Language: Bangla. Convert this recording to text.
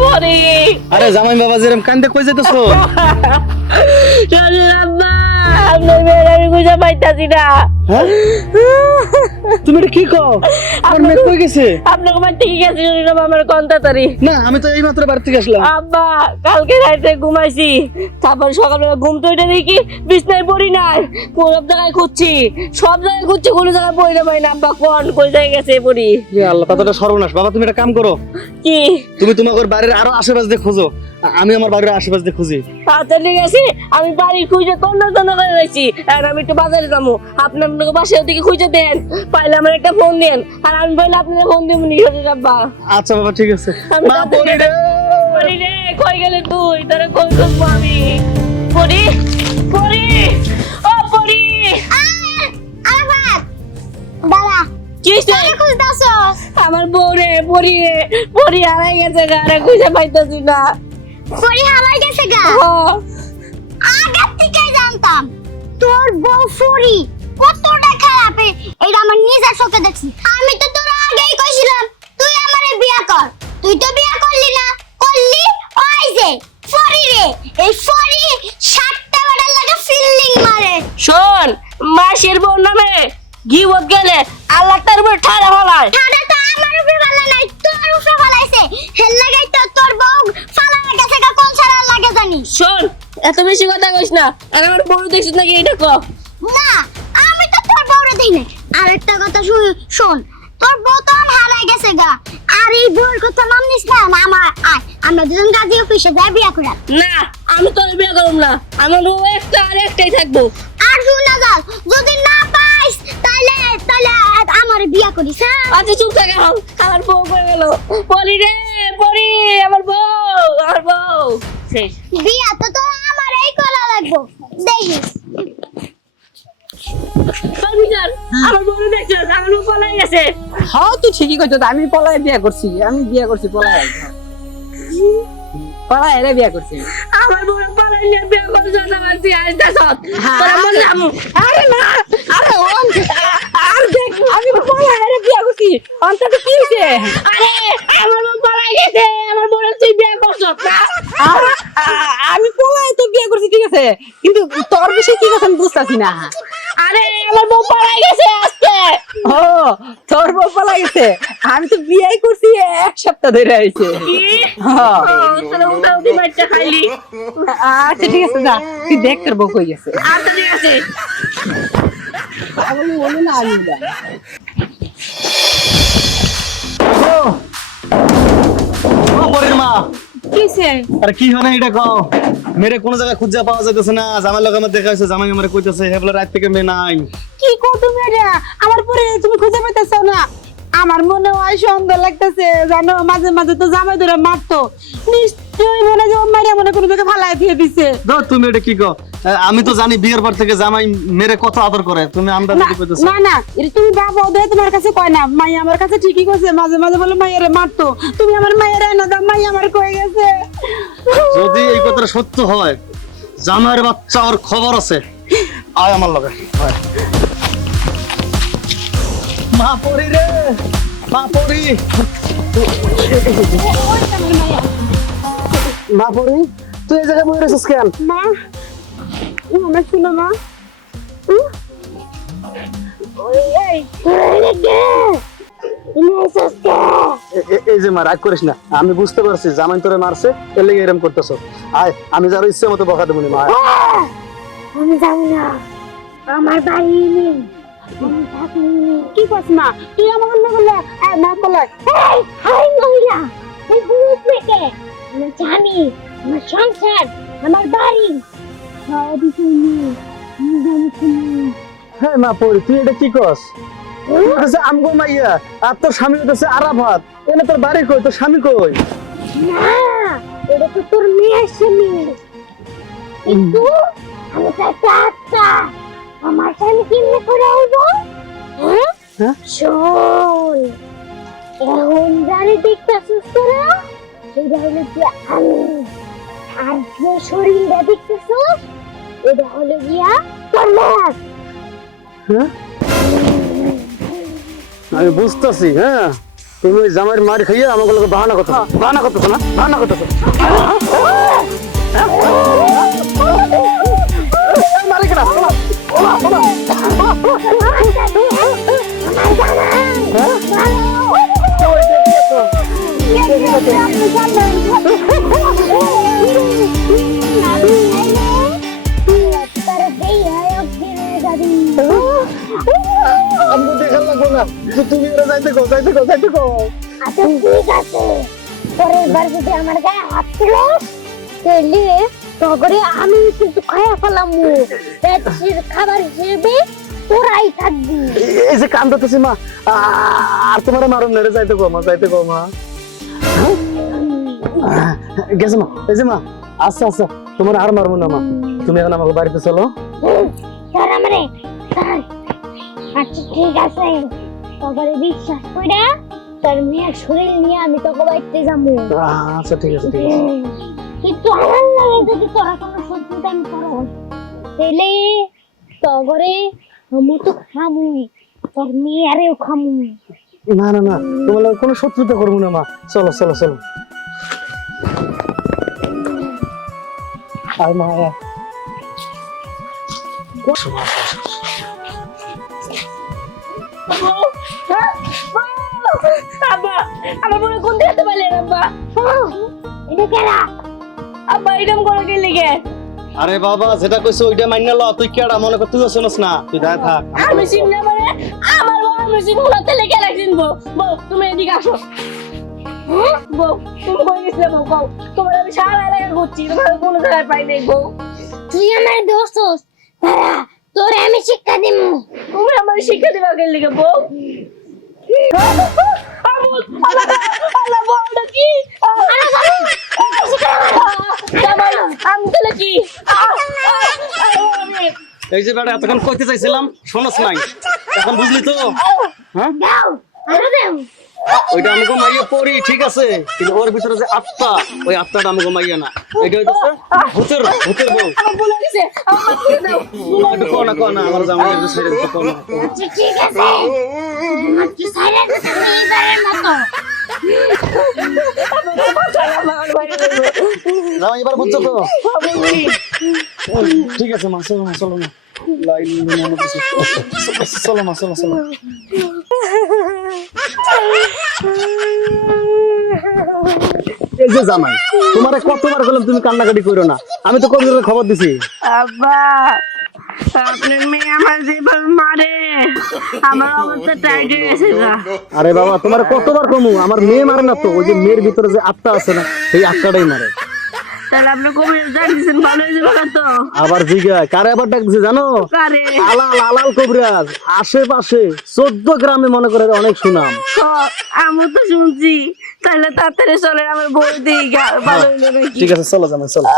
পরি আরে জামাই বাবা যেরকম কান্দে কই যেতেছো চলে আব্বা আপনার মেয়ের আমি বুঝা পাইতাছি না। তুমি এটা কি কও? আমার মেয়ে কই গেছে? আপনাকে বাড়িতে কি গেছে শুনিলাম আমার না আমি তো এই মাত্র বাড়ি থেকে আসলাম। আব্বা কালকে রাতে ঘুমাইছি। তারপর সকালবেলা ঘুম তো উঠে দেখি বিছনায় পড়ি নাই। সব জায়গায় খুঁজছি। সব জায়গায় খুঁজছি কোনো জায়গায় পড়ি না পাই না আব্বা কোন কই জায়গায় গেছে পড়ি? ইয়া আল্লাহ কতটা সর্বনাশ। বাবা তুমি একটা কাম করো। কি? তুমি তোমার বাড়ির আরও আশেপাশে দিয়ে খোঁজো। আমি আমার বাড়ির আশেপাশে দিয়ে খুঁজি। আচ্ছা ঠিক আছে আমি বাড়ি খুঁজে তন্ন তন্ন করে রয়েছি আর আমি একটু বাজারে যাব। আপনার আপনাকে বাসার দিকে খুঁজে দেন। পাইলে আমার একটা ফোন দেন আর আমি পাইলে আপনার ফোন দেবো নি আব্বা আচ্ছা বাবা ঠিক আছে। মা পড়ি রে। পরি রে কই গেলে তুই? তোরা কই খুঁজবো আমি? পরি পরি ও পরি আরাফাত দাঁড়া। কি আমার বউ রে পরি রে। পরি হারাই গেছে গারে খুঁজে পাইতেছি না। পরি হারাই গেছে গা? ও, আগে থেকে জানতাম। তোর বউ ফুরি এটা আমার নিজের চোখে দেখছি। আমি তো তোর আগেই কইছিলাম তুই আমারে বিয়া কর। তুই তো বিয়া করলি না করলি ওই যে ফরি রে। এই ফরি সাতটা বেড়ার লাগে ফিল্ডিং মারে। শোন মাসের বউ নামে গিবত গেলে আল্লাহ তার উপর ঠাড়া ফলায়। ঠাডা তো আমার উপরে ফালা নাই তোর উপরে ফালাইছে। হেল লাগাই তো তোর বউ ফালা গেছে গা কোন ছাড়া লাগে জানি। শোন এত বেশি কথা কইস না আর আমার বউ দেখছিস নাকি এটা ক? না আমি তো তোর বউরে দেই নাই। আরেকটা কথা শুন শোন তোর তো আমার হারাই গেছে গা। আর এই বউর কথা নাম নিস না আমার আয়। আমরা দুজন গাজী অফিসে যাই বিয়া করে না আমি তোর বিয়ে করব না। আমার বউ একটা আর একটাই থাকব। আর শুন না যাও। যদি না পাইস তাহলে তাহলে আমার বিয়া করিস হ্যাঁ? আচ্ছা চুপ থাকে হাল আমার বউ করে গেল। পরি রে পরি আমার বউ আমার বউ। শেষ। বিয়া তো তোর আমার এই করা লাগবো। দেখিস। আমার বউ দেখছিস আমার বউ পলাই গেছে। হ্যাঁ তুই ঠিকই কইছো আমি পলায় বিয়া করছি আমি বিয়া করছি বিয়া আমার বউ পলাই নিয়ে বিয়ে করছ আমার তুই আসতেছ হ্যাঁ। তোরা বললাম আরে না আরে ওম আর দেখ আমি পলায় রে বিয়া করছি। অন্তত কি হইছে? আরে আমার বউ পলাই গেছে আমার বউ তুই বিয়ে করছ। আমি পলায় তো বিয়া করছি ঠিক আছে। কিন্তু তোর বিষয়ে কি কথা আমি বুঝতাছি না। আরে আমার বউ পলাই গেছে আজকে। ও তোর বউ পলাই গেছে? আমি তো বিয়াই করছি এক সপ্তাহ ধরে আইছে। হ্যাঁ। আচ্ছা ঠিক আছে যা তুই দেখ তোর বউ কই গেছে। আচ্ছা ঠিক আছে। আমি বলি না আমি ও ও মা। কিসে? আরে কি হয় এটা কও? মেরে কোন জায়গায় খুঁজে পাওয়া যাইতেছে না। জামাই লোক আমার দেখা হয়েছে জামাই আমার কইতেছে হেবলা রাত থেকে মে নাই। কি কো তুমি আমার পরে তুমি খুঁজে পেতেছ না। আমার মনে হয় সন্দেহ লাগতেছে, জানো, মাঝে মাঝে তো জামাই ধরে মারতো। নিশ্চয়ই তুমি এটা কি আমি তো জানি বিয়ের পর থেকে জামাই মেরে কত আদর করে। তুমি আমরা না যদি না না এটা তুমি বাবা ওদের তোমার কাছে কয় না মাই আমার কাছে ঠিকই কইছে মাঝে মাঝে বলে মাইয়ারে মারতো। তুমি আমার মাইয়ারে না দাও মাই আমার কয়ে গেছে। যদি এই কথাটা সত্য হয় জামাইয়ের বাচ্চা ওর খবর আছে। আয় আমার লগে। মা পরি রে মা পরি মা পরি তুই এই জায়গায় বসে রেছিস কেন? মা? ও আমার শুনো মা। এই যে মা রাগ করিস না। আমি বুঝতে পারছি জামাই তোরে মারছে এর লেগে এরম করতেছ। আয় আমি যার ইচ্ছে মতো বকা দেবো মা। আয়। আমি যাব না। আমার বাড়ি নেই। কি করছ মা? তুই আমার অন্য বলে মা কলে। এই হাই মহিলা এই পুরুষ মেয়েকে। আমার স্বামী আমার সংসার আমার বাড়ি। সবই তুমি জানি হ্যাঁ মা পরি তুই এটা কি কস আমগো মাইয়া আর তোর স্বামী আরাফাত। এনে তোর বাড়ি কই তোর স্বামী কই? না এটা তো তোর মেয়ের স্বামী। কিন্তু আমি তো একটা আত্মা। আমার স্বামী কেমনে করে আইবো? হ্যাঁ? হ্যাঁ? শোন এখন যারে দেখতেছিস তোরা। সেটা হলো যে আমি আর যে শরীরটা দেখতেছিস এটা হলো গিয়া তোর হ্যাঁ? আমি বুঝতেছি হ্যাঁ? তুমি ওই জামাইয়ের মার খাইয়ে আমাকে লোক বাহানা করতেছো। বাহানা করতেছো না? বাহানা করতেছো? মারে আমি কিন্তু খায়া ফেলাম খাবার হিসেবে তোরাই থাকবি এই- যে কান্দতেছি মা আর তোমার মারুন নেড়ে যাইতে কো মা, যাইতে কো মা? গেছে মা এই যে মা আচ্ছা আচ্ছা তোমার আর মারবো না মা। তুমি এখন আমাকে বাড়িতে চলো। স্যার আমারে। আচ্ছা ঠিক আছে। তগরে বিশ্বাস করে তোর মেয়ের শরীর নিয়ে আমি তোকে বাড়িতে যাব। আচ্ছা ঠিক আছে ঠিক আছে। কিন্তু আমার লাগে যদি তোরা কোনো শত্রুতা করো তাহলে তগরে আমি তো খামুই। তোর মেয়েরেও খামুই। না না না তোমার কোনো শত্রুতা করব না মা। চলো চলো চলো। আর মা আয়। আব্বা আমার মনে কোন দিকে পারলেন আব্বা? এটা কেনা আব্বা এরকম করে গেলে গে। আরে বাবা যেটা কইছো ওইটা মাইনা ল তুই কেডা? মনে কর তুইও শুনস না। তুই দায় থাক। আমি চিনি না মানে আমার বউ আমি চিনি না তেলে কে রাখছেন বউ বউ তুমি এদিকে আসো? বউ তুমি কই গেছিলে বউ বউ তোমার আমি সারা এলাকা ঘুরছি তোমার কোনো জায়গায় পাই নাই বউ। তুই আমার দোস্ত তারা তোরে আমি শিক্ষা দিমু। তুমি আমার শিক্ষা দিবা বউ। আমুল, কি? জামাই, আমি আহ, আহ, এই যে বেটা এতক্ষণ কইতে চাইছিলাম শোনস নাই। এখন বুঝলি তো? হ্যাঁ? দাও আরও দেও। ওইটা আমি মাইয়া পড়ি ঠিক আছে কিন্তু ওর ভিতরে যে আত্মা ওই আত্মাটা আমি মাইয়া না এটা হইতেছে ভূতের ভূতের বউ আমার ভুল আমার একটু ছেড়ে দিতে কো না আচ্ছা ঠিক আছে মা চলো চলো মা চলো চলো এই যে জামাই তোমারে কতবার বললাম তুমি কান্নাকাটি করো না? আমি তো কবিরের খবর দিছি। আব্বা আপনার মেয়ে আমার যেভাবে মারে। আমার অবস্থা টাইট হয়ে গেছে আরে বাবা তোমার কতবার কমু? আমার মেয়ে মারে না তো? ওই যে মেয়ের ভিতরে যে আত্মা আছে না সেই আত্মাটাই মারে। তাহলে আপনি কবে জানিয়েছেন ভালো যাবে তো। আবার জিগা কারে আবার ডাকছে জানো? কারে? আলাল আলাল কবিরাজ। আশেপাশে চোদ্দ গ্রামে মনে করে অনেক সুনাম। আমি তো শুনছি। তাহলে তাড়াতাড়ি চলে আমার বউ দিই ভালো হয়ে যাবে ঠিক আছে চলো জামাই চলো।